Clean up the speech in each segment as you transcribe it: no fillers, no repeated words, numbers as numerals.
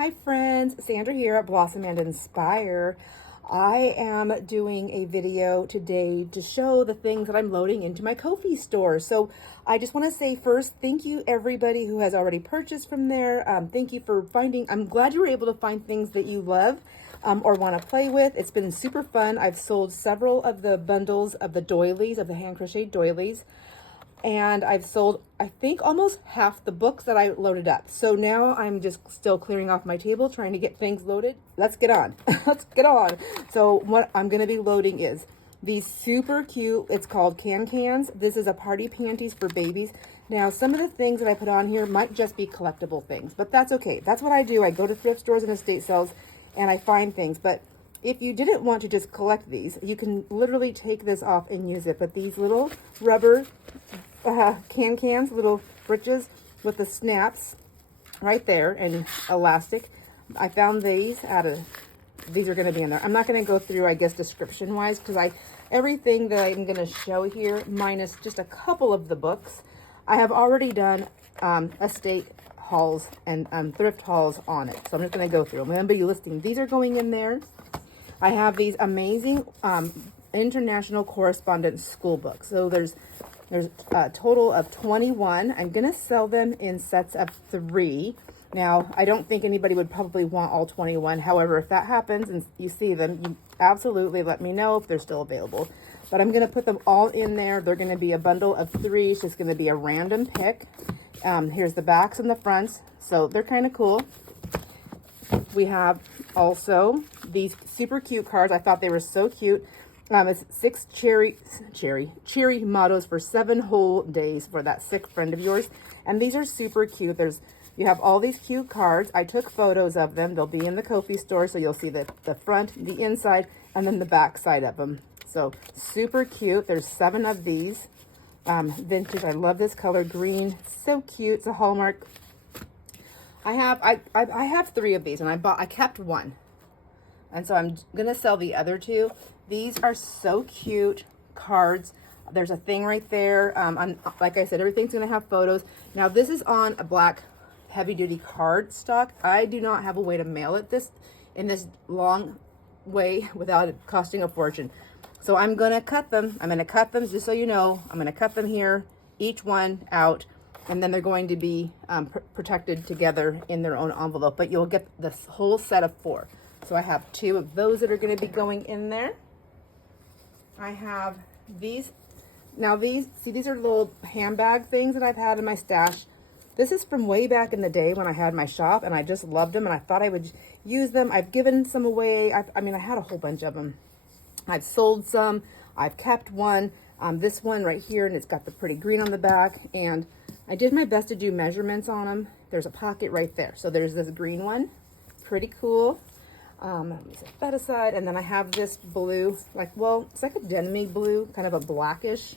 Hi friends, Sandra here at Blossom and Inspire. I am doing a video today to show the things that I'm loading into my Ko-fi store. So I just want to say first, thank you everybody who has already purchased from there. Thank you for finding, I'm glad you were able to find things that you love or want to play with. It's been super fun. I've sold several of the bundles of the doilies, of the hand crocheted doilies. And I've sold, I think, almost half the books that I loaded up. So now I'm just still clearing off my table, trying to get things loaded. Let's get on. Let's get on. So what I'm going to be loading is these super cute, it's called can-cans. This is a party panties for babies. Now, some of the things that I put on here might just be collectible things, but that's okay. That's what I do. I go to thrift stores and estate sales and I find things. But if you didn't want to just collect these, you can literally take this off and use it. But these little rubber can-cans, little breeches with the snaps right there and elastic. I found these these are going to be in there. I'm not going to go through, I guess, description wise, because everything that I'm going to show here, minus just a couple of the books, I have already done estate hauls and thrift hauls on it. So I'm just going to go through them. I'm going to be listing. These are going in there. I have these amazing international correspondence school books. So there's a total of 21. I'm going to sell them in sets of 3. Now, I don't think anybody would probably want all 21. However, if that happens and you see them, you absolutely let me know if they're still available. But I'm going to put them all in there. They're going to be a bundle of 3. It's just going to be a random pick. Here's the backs and the fronts. So they're kind of cool. We have also these super cute cards. I thought they were so cute. It's 6 cheery mottos for 7 whole days for that sick friend of yours. And these are super cute. You have all these cute cards. I took photos of them. They'll be in the Ko-fi store, so you'll see the front, the inside, and then the back side of them. So super cute. There's 7 of these. Vintage. I love this color green. So cute. It's a Hallmark. I have 3 of these, and I kept 1. And so I'm gonna sell the other 2. These are so cute cards. There's a thing right there. Like I said, everything's gonna have photos. Now this is on a black heavy duty card stock. I do not have a way to mail it in this long way without it costing a fortune. So I'm gonna cut them. I'm gonna cut them, just so you know. I'm gonna cut them here, each one out, and then they're going to be protected together in their own envelope. But you'll get this whole set of 4. So I have 2 of those that are going to be going in there. I have these. Now these are little handbag things that I've had in my stash. This is from way back in the day when I had my shop, and I just loved them, and I thought I would use them. I've given some away. I mean, I had a whole bunch of them. I've sold some. I've kept one. This one right here, and it's got the pretty green on the back, and I did my best to do measurements on them. There's a pocket right there. So there's this green one. Pretty cool. Let me set that aside. And then I have this blue, it's like a denim blue, kind of a blackish.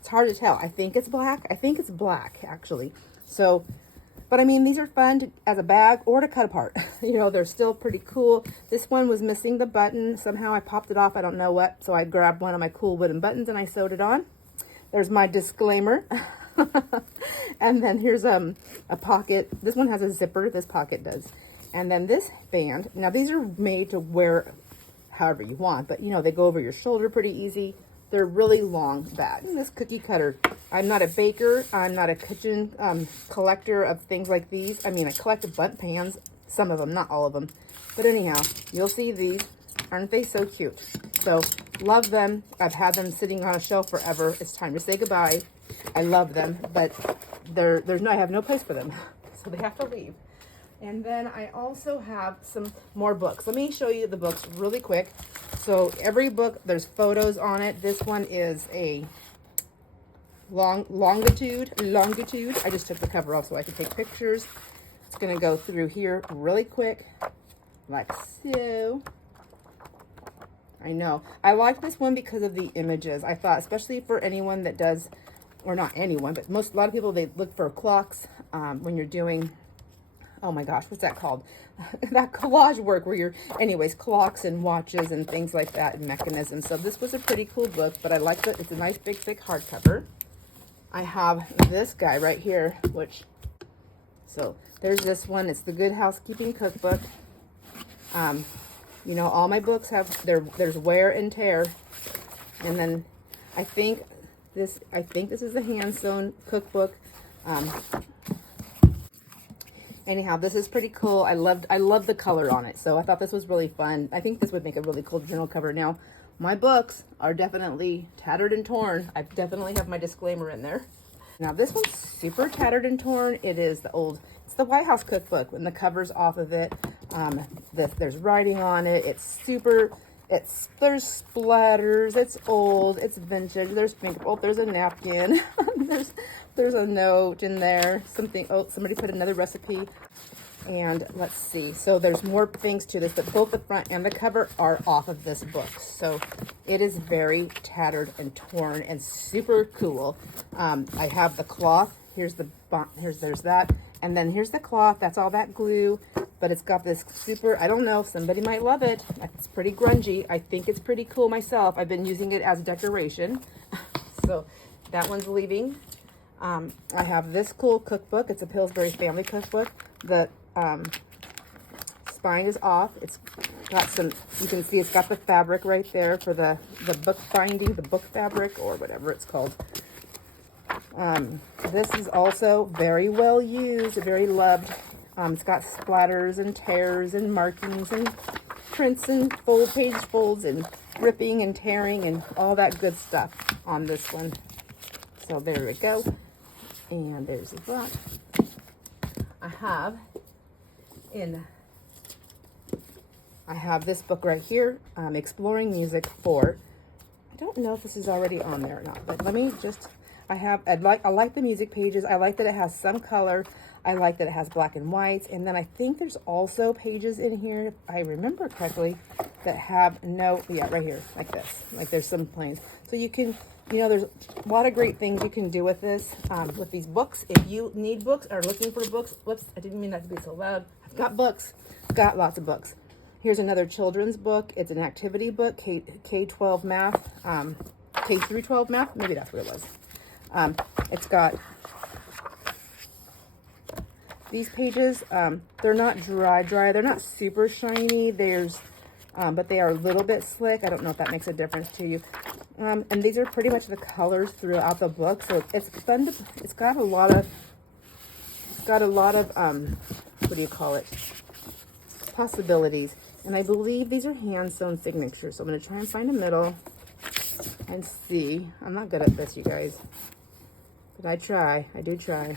It's hard to tell. I think it's black. I think it's black, actually. So, but I mean, these are fun as a bag or to cut apart. You know, they're still pretty cool. This one was missing the button. Somehow I popped it off. I don't know what. So I grabbed one of my cool wooden buttons and I sewed it on. There's my disclaimer. And then here's a pocket. This one has a zipper. This pocket does. And then this band, now these are made to wear however you want, but you know, they go over your shoulder pretty easy. They're really long bags. And this cookie cutter. I'm not a baker. I'm not a kitchen collector of things like these. I mean, I collect bunt pans, some of them, not all of them. But anyhow, you'll see these. Aren't they so cute? So love them. I've had them sitting on a shelf forever. It's time to say goodbye. I love them, but I have no place for them. So they have to leave. And then I also have some more books. Let me show you the books really quick. So every book, there's photos on it. This one is a longitude. I just took the cover off so I could take pictures. It's gonna go through here really quick, like so. I know. I like this one because of the images. I thought, especially for anyone that does, or not anyone, but a lot of people, they look for clocks when you're doing, oh my gosh, what's that called? That collage work where you're, anyways, clocks and watches and things like that and mechanisms. So this was a pretty cool book, but I like that. It's a nice big thick hardcover. I have this guy right here, which So there's this one. It's the Good Housekeeping Cookbook. You know, all my books have there's wear and tear. And then I think this is a hand sewn cookbook. Anyhow, this is pretty cool. I love the color on it, so I thought this was really fun. I think this would make a really cool journal cover. Now, my books are definitely tattered and torn. I definitely have my disclaimer in there. Now, this one's super tattered and torn. It's the White House cookbook, and the cover's off of it. There's writing on it. There's splatters. It's old. It's vintage. There's there's a napkin. there's a note in there. Somebody put another recipe. And let's see. So there's more things to this, but both the front and the cover are off of this book. So it is very tattered and torn and super cool. I have the cloth. There's that. And then here's the cloth. That's all that glue. But it's got this super, I don't know, somebody might love it. It's pretty grungy. I think it's pretty cool myself. I've been using it as decoration. So that one's leaving. I have this cool cookbook. It's a Pillsbury family cookbook. The spine is off. It's got some, you can see it's got the fabric right there for the book binding, the book fabric, or whatever it's called. This is also very well used, very loved. It's got splatters and tears and markings and prints and page folds and ripping and tearing and all that good stuff on this one. So there we go. And there's the front. I have this book right here, Exploring Music 4. I don't know if this is already on there or not, but let me just, I like the music pages. I like that it has some color. I like that it has black and whites. And then I think there's also pages in here, if I remember correctly, that have right here, like this. Like there's some planes. So you can, there's a lot of great things you can do with this, with these books. If you need books or looking for books, whoops, I didn't mean that to be so loud. I've got books, got lots of books. Here's another children's book. It's an activity book, K-12 math, K through 12 math. Maybe that's what it was. It's got these pages. They're not dry. They're not super shiny. But they are a little bit slick. I don't know if that makes a difference to you. And these are pretty much the colors throughout the book. So it's fun to, it's got a lot of, what do you call it? Possibilities. And I believe these are hand sewn signatures. So I'm going to try and find a middle and see. I'm not good at this, you guys. But I try. I do try.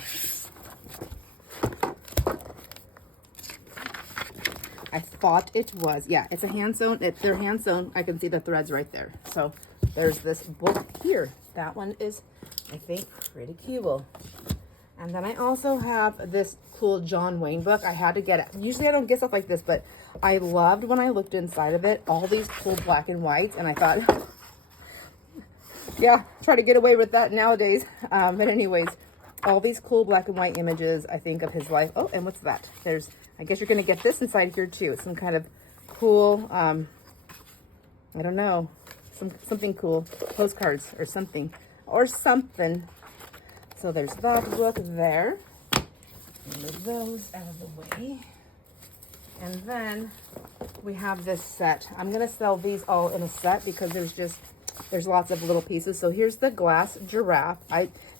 I thought it was. Yeah, it's a hand sewn. They're hand sewn. I can see the threads right there. So there's this book here. That one is, I think, pretty cool. And then I also have this cool John Wayne book. I had to get it. Usually I don't get stuff like this, but I loved when I looked inside of it, all these cool black and whites. And I thought, yeah, try to get away with that nowadays. But anyways, all these cool black and white images, I think, of his life. Oh, and what's that? I guess you're going to get this inside here too. It's some kind of cool, I don't know, something cool, postcards or something. So there's that book there. Move those out of the way. And then we have this set. I'm going to sell these all in a set because there's lots of little pieces. So here's the glass giraffe.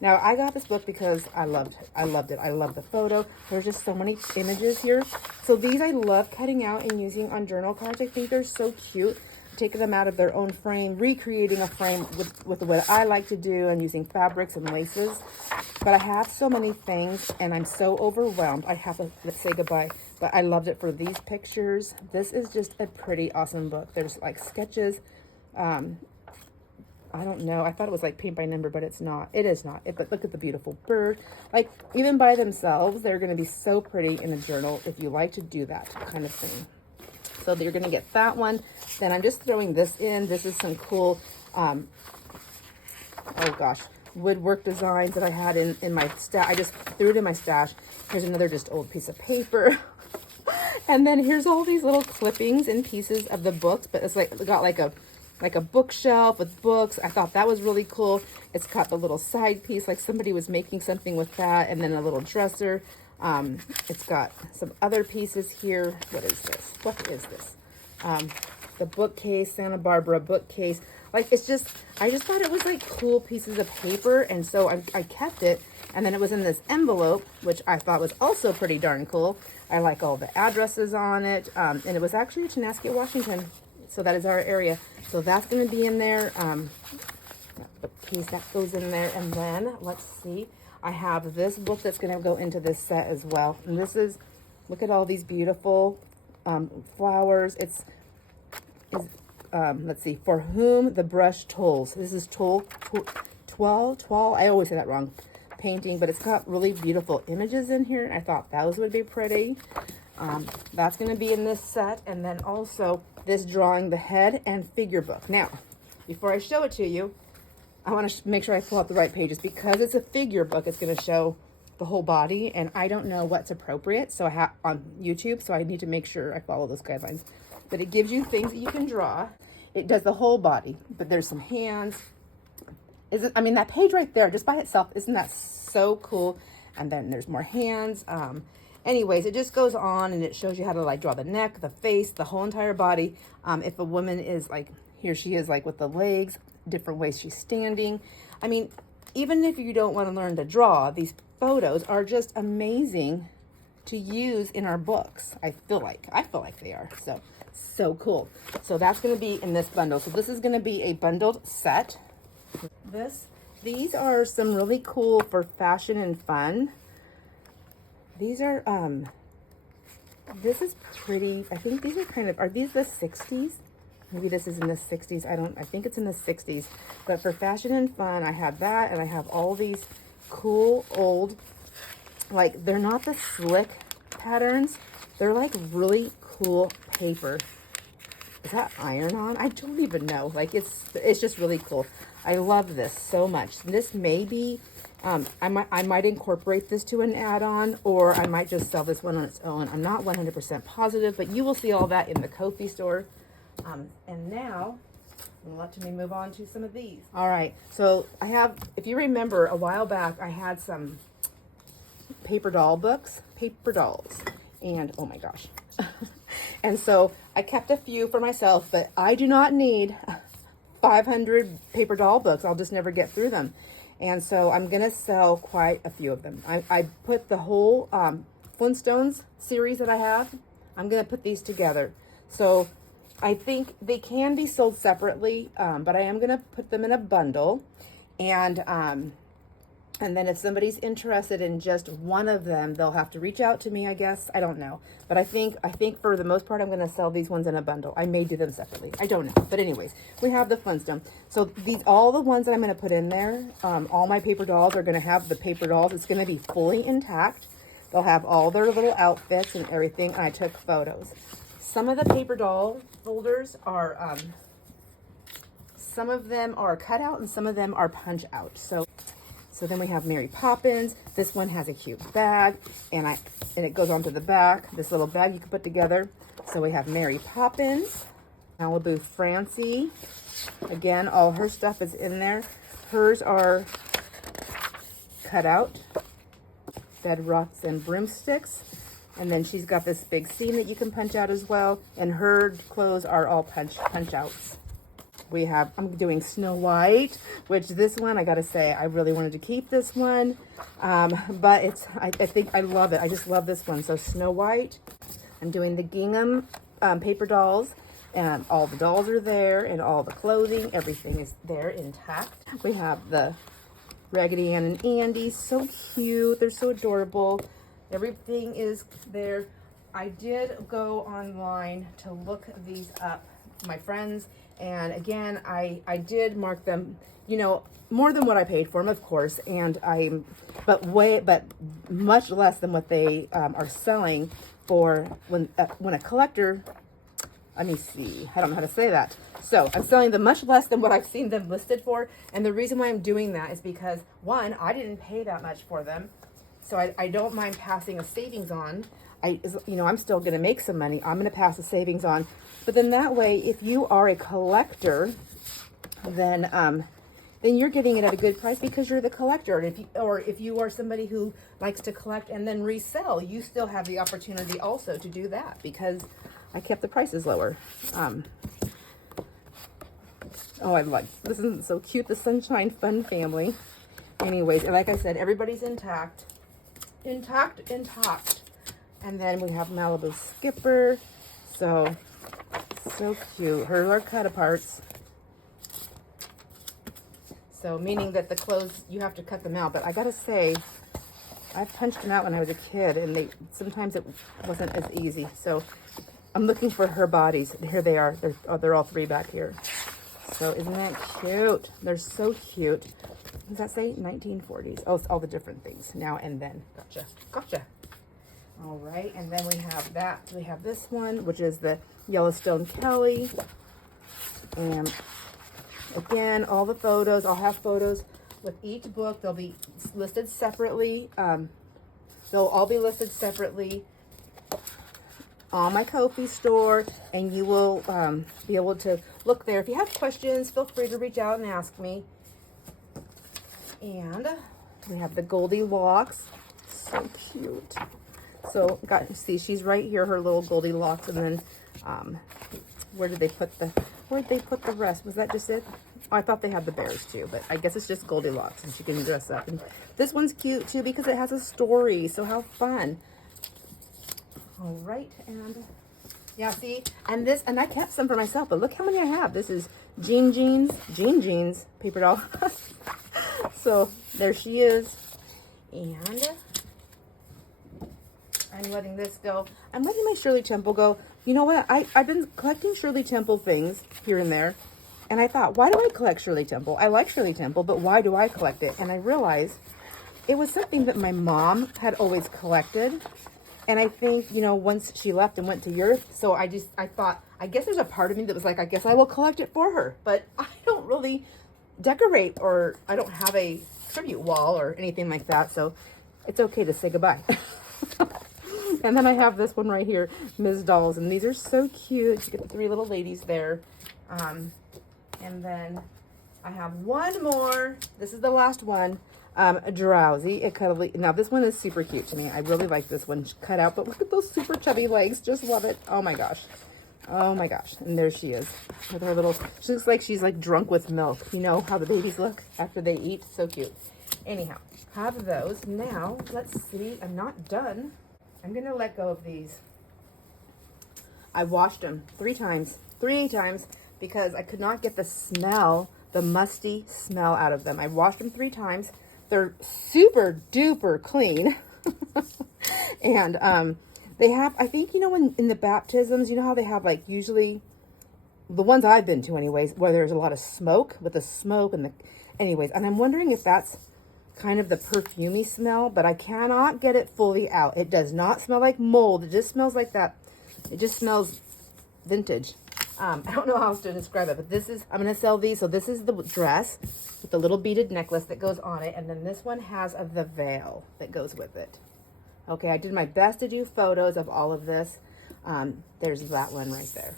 Now I got this book because I loved it. I love the photo. There's just so many images here. So these I love cutting out and using on journal cards. I think they're so cute. Taking them out of their own frame, recreating a frame with what I like to do, and using fabrics and laces. But I have so many things and I'm so overwhelmed. I have to say goodbye. But I loved it for these pictures. This is just a pretty awesome book. There's like sketches. I don't know. I thought it was like paint by number, but it's not. It is not. But look at the beautiful bird. Like, even by themselves, they're going to be so pretty in a journal if you like to do that kind of thing. So you're going to get that one. Then I'm just throwing this in. This is some cool, woodwork designs that I had in my stash. I just threw it in my stash. Here's another just old piece of paper. And then here's all these little clippings and pieces of the books, but it's got like a bookshelf with books. I thought that was really cool. It's got the little side piece, like somebody was making something with that, and then a little dresser. It's got some other pieces here. What is this? What is this? The bookcase, Santa Barbara bookcase. Like, it's just, I just thought it was like cool pieces of paper. And so I kept it. And then it was in this envelope, which I thought was also pretty darn cool. I like all the addresses on it. And it was actually Chenasket, Washington. So that is our area. So that's going to be in there. Bookcase, that goes in there. And then, let's see. I have this book that's going to go into this set as well. And this is, look at all these beautiful flowers. Let's see, For Whom the Brush Tolls. This is Toll, I always say that wrong, painting, but it's got really beautiful images in here. I thought those would be pretty. That's going to be in this set. And then also this Drawing the Head and Figure book. Now, before I show it to you, I want to make sure I pull out the right pages. Because it's a figure book, it's going to show the whole body, and I don't know what's appropriate so I have on YouTube, so I need to make sure I follow those guidelines. But it gives you things that you can draw. It does the whole body, but there's some hands. I mean, that page right there, just by itself, isn't that so cool? And then there's more hands. Anyways, it just goes on, and it shows you how to like draw the neck, the face, the whole entire body. If a woman is like, here she is like with the legs, different ways she's standing. I mean, even if you don't want to learn to draw, these photos are just amazing to use in our books. I feel like they are. So cool. So that's going to be in this bundle. So this is going to be a bundled set. These are some really cool for fashion and fun. These are, this is pretty. I think these are kind of, are these the 60s? Maybe this is in the 60s. I think it's in the 60s. But for fashion and fun, I have that, and I have all these cool old, like, they're not the slick patterns. They're like really cool paper. Is that iron-on? I don't even know. Like, it's just really cool. I love this so much. This may be, I might incorporate this to an add-on, or I might just sell this one on its own. I'm not 100% positive, but you will see all that in the Ko-fi store. And now, let me move on to some of these. All right, so I have, if you remember, a while back, I had some paper doll books, paper dolls, and oh my gosh. And so I kept a few for myself, but I do not need 500 paper doll books. I'll just never get through them. And so I'm going to sell quite a few of them. I put the whole Flintstones series that I have, I'm going to put these together. So I think they can be sold separately, but I am going to put them in a bundle. And then if somebody's interested in just one of them, they'll have to reach out to me, I guess. I don't know. But I think for the most part, I'm going to sell these ones in a bundle. I may do them separately. I don't know. But anyways, we have the Flintstone. So all the ones that I'm going to put in there, all my paper dolls are going to have the paper dolls. It's going to be fully intact. They'll have all their little outfits and everything. And I took photos. Some of the paper doll folders are, some of them are cut out and some of them are punch out. So then we have Mary Poppins. This one has a cute bag, and it goes onto the back. This little bag you can put together. So we have Mary Poppins, Malibu Francie. Again, all her stuff is in there. Hers are cut out, bedrocks and broomsticks. And then she's got this big seam that you can punch out as well. And her clothes are all punch outs. I'm doing Snow White, which this one, I gotta say, I really wanted to keep this one. But I think I love it. I just love this one. So Snow White, I'm doing the gingham paper dolls, and all the dolls are there, and all the clothing, everything is there intact. We have the Raggedy Ann and Andy, so cute. They're so adorable. Everything is there. I did go online to look these up, my friends. And again, I did mark them, you know, more than what I paid for them, of course, but much less than what they are selling for when a collector. Let me see. I don't know how to say that. So I'm selling them much less than what I've seen them listed for. And the reason why I'm doing that is because, one, I didn't pay that much for them, so I don't mind passing a savings on. I'm still going to make some money. I'm going to pass the savings on. But then that way, if you are a collector, then then you're getting it at a good price because you're the collector. And if you are somebody who likes to collect and then resell, you still have the opportunity also to do that because I kept the prices lower. Oh, I like, this is so cute, the Sunshine Fun family. Anyways, and like I said, everybody's intact. Intact. And then we have Malibu Skipper. So cute. Her are cut aparts. So meaning that the clothes, you have to cut them out. But I gotta say, I punched them out when I was a kid, and sometimes it wasn't as easy. So I'm looking for her bodies. Here they are. They're all three back here. So isn't that cute? They're so cute. Does that say 1940s? Oh, it's all the different things. Now and then. Gotcha. All right, and then we have that. We have this one, which is the Yellowstone Kelly. And again, all the photos. I'll have photos with each book. They'll be listed separately. They'll all be listed separately on my Ko-fi store, and you will be able to look there. If you have questions, feel free to reach out and ask me. And we have the Goldilocks. So cute. So, see, she's right here, her little Goldilocks, and then where'd they put the rest? Was that just it? Oh, I thought they had the bears too, but I guess it's just Goldilocks, and she can dress up. And this one's cute too because it has a story, so how fun. All right, and yeah, see, and I kept some for myself, but look how many I have. This is Jean Jeans, paper doll. So there she is, and I'm letting this go. I'm letting my Shirley Temple go. You know what? I've been collecting Shirley Temple things here and there, and I thought, why do I collect Shirley Temple? I like Shirley Temple, but why do I collect it? And I realized it was something that my mom had always collected. And I think, you know, once she left and went to Europe, so I thought, I guess there's a part of me that was like, I guess I will collect it for her. But I don't really decorate, or I don't have a tribute wall or anything like that. So it's okay to say goodbye. And then I have this one right here, Ms. Dolls. And these are so cute. You get the three little ladies there. And then I have one more. This is the last one. Drowsy. Now this one is super cute to me. I really like this one cut out, but look at those super chubby legs. Just love it. Oh my gosh. And there she is with her little, she looks like she's like drunk with milk. You know how the babies look after they eat? So cute. Anyhow, have those. Now let's see, I'm not done. I'm gonna let go of these. I washed them three times because I could not get the musty smell out of them. I washed them 3 times. They're super duper clean. And they have, I think, you know, in the baptisms, you know how they have, like, usually the ones I've been to anyways, where there's a lot of smoke, with the smoke and anyways, and I'm wondering if that's kind of the perfumey smell, but I cannot get it fully out. It does not smell like mold. It just smells like that. It just smells vintage. I don't know how else to describe it, but this is, I'm going to sell these. So this is the dress with the little beaded necklace that goes on it. And then this one has the veil that goes with it. Okay, I did my best to do photos of all of this. There's that one right there.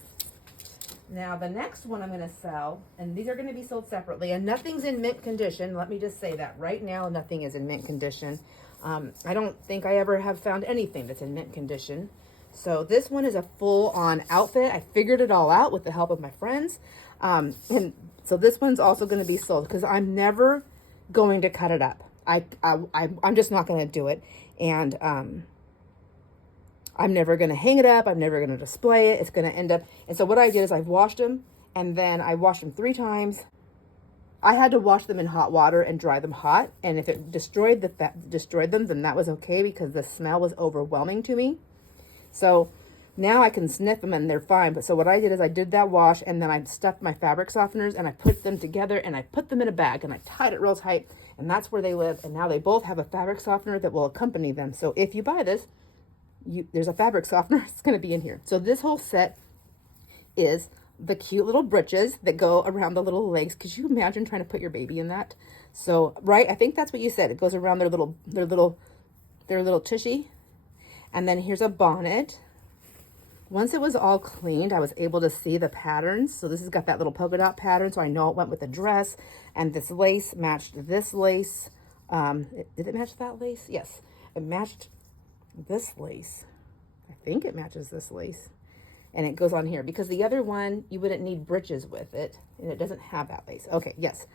Now the next one I'm going to sell, and these are going to be sold separately, and nothing's in mint condition. Let me just say that right now, nothing is in mint condition. I don't think I ever have found anything that's in mint condition. So this one is a full-on outfit. I figured it all out with the help of my friends. And so this one's also going to be sold because I'm never going to cut it up. I'm just not going to do it. And I'm never going to hang it up. I'm never going to display it. It's going to end up. And so what I did is I've washed them, and then I washed them 3 times. I had to wash them in hot water and dry them hot. And if it destroyed them, then that was okay because the smell was overwhelming to me. So now I can sniff them and they're fine. But so what I did is I did that wash, and then I stuffed my fabric softeners and I put them together and I put them in a bag and I tied it real tight, and that's where they live. And now they both have a fabric softener that will accompany them. So if you buy this, there's a fabric softener. It's going to be in here. So this whole set is the cute little breeches that go around the little legs. Could you imagine trying to put your baby in that? So, right, I think that's what you said. It goes around their little tushy. And then here's a bonnet once it was all cleaned, I was able to see the patterns. So this has got that little polka dot pattern, so I know it went with the dress, and this lace matched this lace. Did it match that lace? Yes, it matched this lace. I think it matches this lace. And it goes on here because the other one, you wouldn't need breeches with it, and it doesn't have that lace. Okay, yes,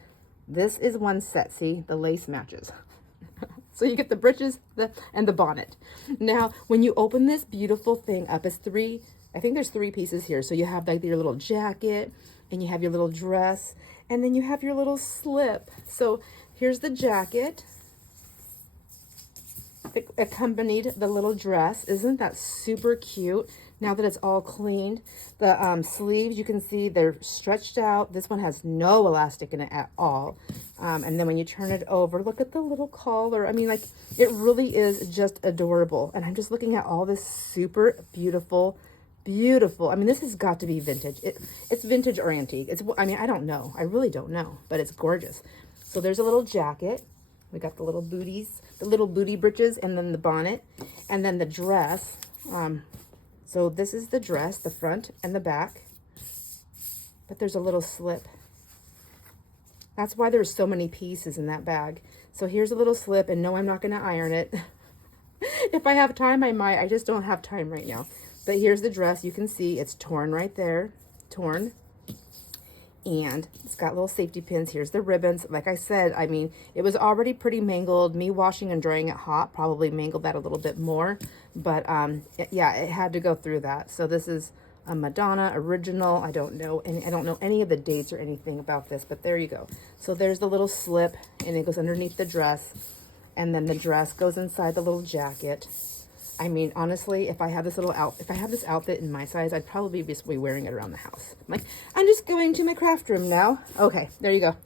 this is one set. See, the lace matches. So you get the breeches and the bonnet. Now, when you open this beautiful thing up, it's three, I think there's 3 pieces here. So you have like your little jacket, and you have your little dress, and then you have your little slip. So here's the jacket. It accompanied the little dress. Isn't that super cute? Now that it's all cleaned, the sleeves, you can see they're stretched out. This one has no elastic in it at all. And then when you turn it over, look at the little collar. I mean, like, it really is just adorable. And I'm just looking at all this super beautiful, beautiful. I mean, this has got to be vintage. It's vintage or antique. I mean, I don't know. I really don't know, but it's gorgeous. So there's a little jacket. We got the little booties, the little booty breeches, and then the bonnet, and then the dress. So this is the dress, the front and the back, but there's a little slip. That's why there's so many pieces in that bag. So here's a little slip, and no, I'm not going to iron it. If I have time, I might. I just don't have time right now. But here's the dress. You can see it's torn right there, torn. And it's got little safety pins. Here's the ribbons. Like I said, I mean, it was already pretty mangled. Me washing and drying it hot probably mangled that a little bit more. But yeah, it had to go through that. So this is a Madonna original. I don't know any of the dates or anything about this, but there you go. So there's the little slip, and it goes underneath the dress, and then the dress goes inside the little jacket. I mean, honestly, if I have this outfit in my size, I'd probably be wearing it around the house. I'm just going to my craft room now. Okay, there you go.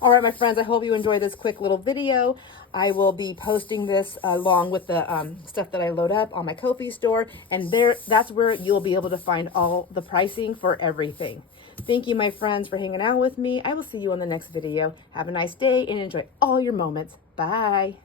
All right, my friends, I hope you enjoyed this quick little video. I will be posting this along with the stuff that I load up on my Ko-fi store, and that's where you'll be able to find all the pricing for everything. Thank you, my friends, for hanging out with me. I will see you on the next video. Have a nice day and enjoy all your moments. Bye.